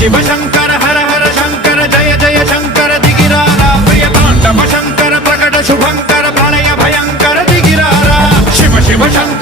शिव शंकर हर हर शंकर जय जय शंकर दिगिरारा प्रिय तांडव शंकर प्रकट शुभंकर प्रलय भयंकर दिगिरारा शिव शिव शंकर